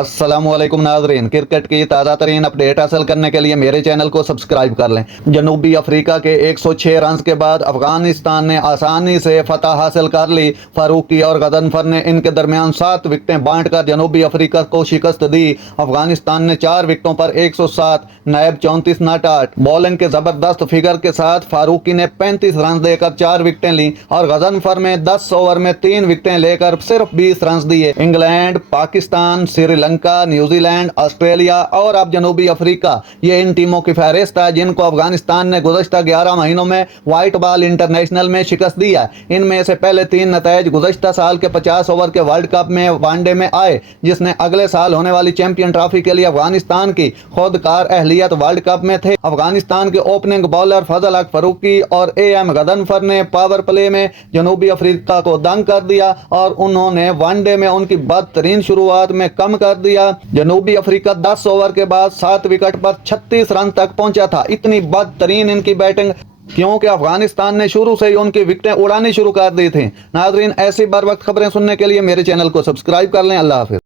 अस्सलाम वालेकुम नाजरीन, क्रिकेट की ताज़ा तरीन अपडेट हासिल करने के लिए मेरे चैनल को सब्सक्राइब कर लें। जनूबी अफ्रीका के 106 रन के बाद अफगानिस्तान ने आसानी से फतह हासिल कर ली। फारूकी और गजनफर ने इनके दरमियान 7 विकेटें बांटकर जनूबी अफ्रीका को शिकस्त दी। अफगानिस्तान ने 4 विकेटों पर 107, नायब 34 नॉट आउट। बॉलिंग के जबरदस्त फिगर के साथ फारूकी ने 35 रन देकर 4 विकेटें ली और गजनफर में 10 ओवर में 3 विकेटें लेकर सिर्फ 20 रन दिए। England, Pakistan, Sri Lanka, New Zealand, Australia और अब जनूबी अफ्रीका, ये इन टीमों की फहरिस्त है जिनको अफगानिस्तान ने गुज़श्ता 11 महीनों में व्हाइट बॉल इंटरनेशनल में शिकस्त दी है। इनमें से पहले 3 नतीजे गुज़श्ता साल के 50 ओवर के वर्ल्ड कप में वनडे में आए, जिसने अगले साल होने वाली चैंपियन ट्रॉफी के लिए अफगानिस्तान की खुदकार अहलियत वर्ल्ड कप में थे। अफगानिस्तान के ओपनिंग बॉलर फजल हक फारूकी और AM गजनफर ने पावर प्ले में जनूबी अफ्रीका को दंग कर दिया और उन्होंने वनडे में उनकी बदतरीन शुरुआत में कम कर दिया। जनूबी अफ्रीका 10 ओवर के बाद 7 विकेट पर 36 रन तक पहुंचा था। इतनी बदतरीन इनकी बैटिंग, क्योंकि अफगानिस्तान ने शुरू से ही उनकी विकेटें उड़ानी शुरू कर दी थी। नाजरीन, ऐसी बर वक्त खबरें सुनने के लिए मेरे चैनल को सब्सक्राइब कर लें। अल्लाह हाफिज।